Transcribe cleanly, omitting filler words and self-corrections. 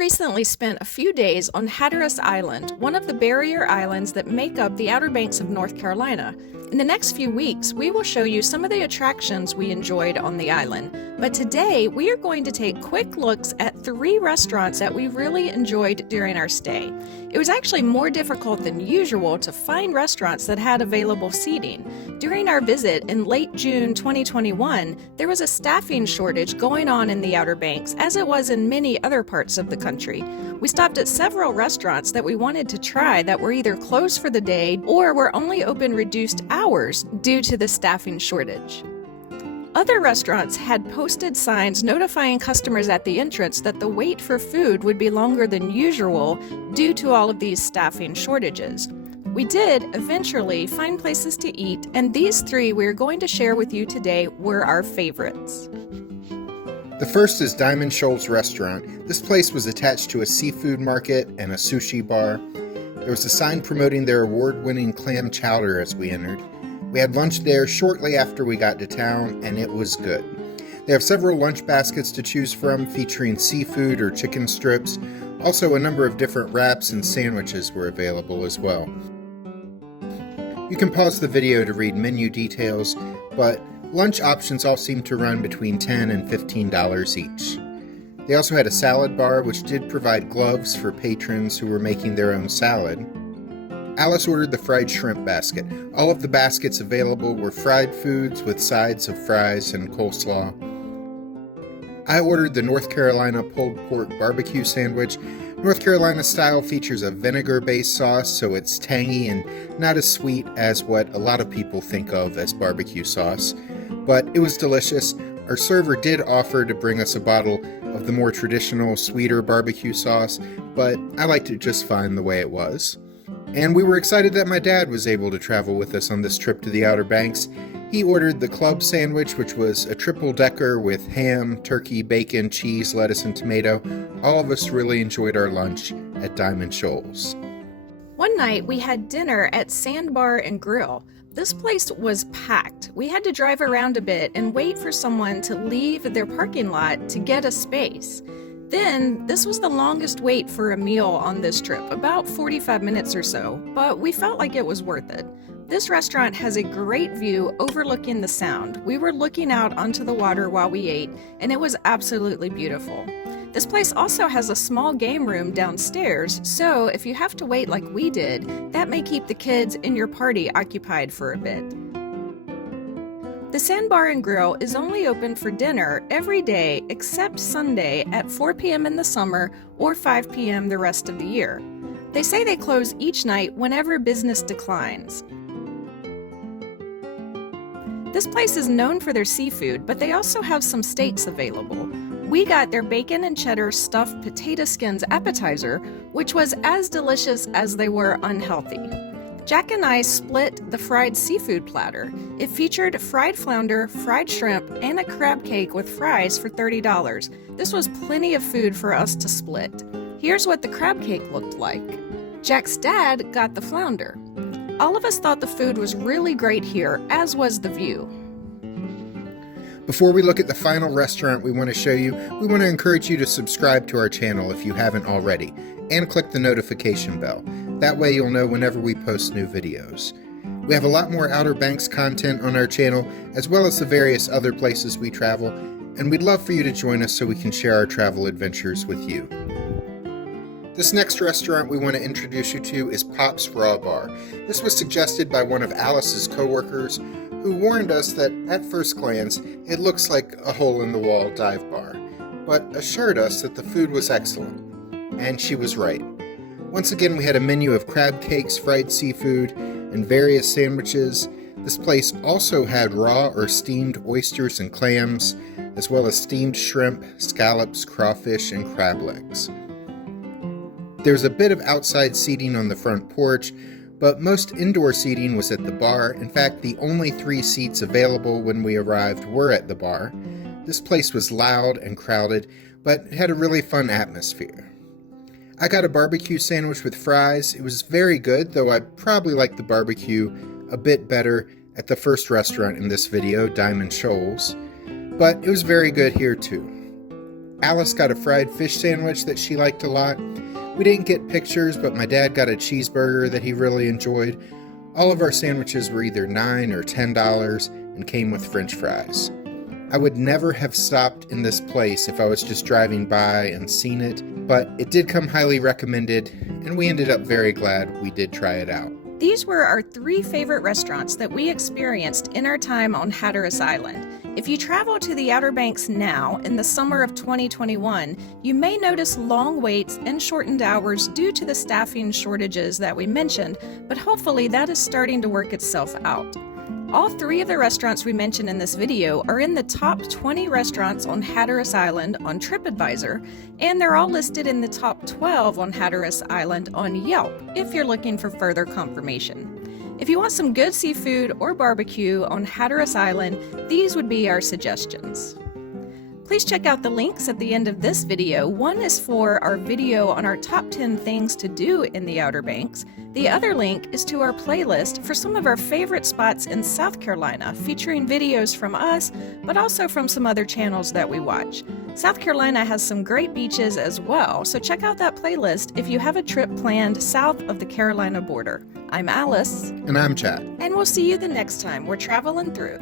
recently spent a few days on Hatteras Island, one of the barrier islands that make up the Outer Banks of North Carolina. In the next few weeks, we will show you some of the attractions we enjoyed on the island. But today, we are going to take quick looks at 3 restaurants that we really enjoyed during our stay. It was actually more difficult than usual to find restaurants that had available seating. During our visit in late June 2021, there was a staffing shortage going on in the Outer Banks, as it was in many other parts of the country. We stopped at several restaurants that we wanted to try that were either closed for the day or were only open reduced hours due to the staffing shortage. Other restaurants had posted signs notifying customers at the entrance that the wait for food would be longer than usual due to all of these staffing shortages. We did eventually find places to eat, and these 3 we're going to share with you today were our favorites. The first is Shoals Restaurant. This place was attached to a seafood market and a sushi bar. There was a sign promoting their award-winning clam chowder as we entered. We had lunch there shortly after we got to town, and it was good. They have several lunch baskets to choose from, featuring seafood or chicken strips. Also, a number of different wraps and sandwiches were available as well. You can pause the video to read menu details, but lunch options all seem to run between $10 and $15 each. They also had a salad bar, which did provide gloves for patrons who were making their own salad. Alice ordered the fried shrimp basket. All of the baskets available were fried foods with sides of fries and coleslaw. I ordered the North Carolina pulled pork barbecue sandwich. North Carolina style features a vinegar-based sauce, so it's tangy and not as sweet as what a lot of people think of as barbecue sauce. But it was delicious. Our server did offer to bring us a bottle of the more traditional, sweeter barbecue sauce, but I liked it just fine the way it was. And we were excited that my dad was able to travel with us on this trip to the Outer Banks. He ordered the club sandwich, which was a triple-decker with ham, turkey, bacon, cheese, lettuce, and tomato. All of us really enjoyed our lunch at Shoals. One night, we had dinner at Sandbar Grill. This place was packed. We had to drive around a bit and wait for someone to leave their parking lot to get a space. Then, this was the longest wait for a meal on this trip, about 45 minutes or so, but we felt like it was worth it. This restaurant has a great view overlooking the Sound. We were looking out onto the water while we ate, and it was absolutely beautiful. This place also has a small game room downstairs, so if you have to wait like we did, that may keep the kids in your party occupied for a bit. The Sandbar Grill is only open for dinner every day except Sunday at 4 p.m. in the summer or 5 p.m. the rest of the year. They say they close each night whenever business declines. This place is known for their seafood, but they also have some steaks available. We got their bacon and cheddar stuffed potato skins appetizer, which was as delicious as they were unhealthy. Jack and I split the fried seafood platter. It featured fried flounder, fried shrimp, and a crab cake with fries for $30. This was plenty of food for us to split. Here's what the crab cake looked like. Jack's dad got the flounder. All of us thought the food was really great here, as was the view. Before we look at the final restaurant we want to show you, we want to encourage you to subscribe to our channel if you haven't already, and click the notification bell. That way you'll know whenever we post new videos. We have a lot more Outer Banks content on our channel, as well as the various other places we travel, and we'd love for you to join us so we can share our travel adventures with you. This next restaurant we want to introduce you to is Pop's Raw Bar. This was suggested by one of Alice's coworkers, who warned us that at first glance it looks like a hole-in-the-wall dive bar, but assured us that the food was excellent. And she was right. Once again, we had a menu of crab cakes, fried seafood, and various sandwiches. This place also had raw or steamed oysters and clams, as well as steamed shrimp, scallops, crawfish, and crab legs. There's a bit of outside seating on the front porch, but most indoor seating was at the bar. In fact, the only 3 seats available when we arrived were at the bar. This place was loud and crowded, but it had a really fun atmosphere. I got a barbecue sandwich with fries. It was very good, though I probably liked the barbecue a bit better at the first restaurant in this video, Shoals, but it was very good here too. Alice got a fried fish sandwich that she liked a lot. We didn't get pictures, but my dad got a cheeseburger that he really enjoyed. All of our sandwiches were either $9 or $10 and came with French fries. I would never have stopped in this place if I was just driving by and seen it, but it did come highly recommended, and we ended up very glad we did try it out. These were our 3 favorite restaurants that we experienced in our time on Hatteras Island. If you travel to the Outer Banks now, in the summer of 2021, you may notice long waits and shortened hours due to the staffing shortages that we mentioned, but hopefully that is starting to work itself out. All 3 of the restaurants we mentioned in this video are in the top 20 restaurants on Hatteras Island on TripAdvisor, and they're all listed in the top 12 on Hatteras Island on Yelp if you're looking for further confirmation. If you want some good seafood or barbecue on Hatteras Island, these would be our suggestions. Please check out the links at the end of this video. One is for our video on our top 10 things to do in the Outer Banks. The other link is to our playlist for some of our favorite spots in South Carolina, featuring videos from us, but also from some other channels that we watch. South Carolina has some great beaches as well, so check out that playlist if you have a trip planned south of the Carolina border. I'm Alice. And I'm Chad. And we'll see you the next time we're traveling through.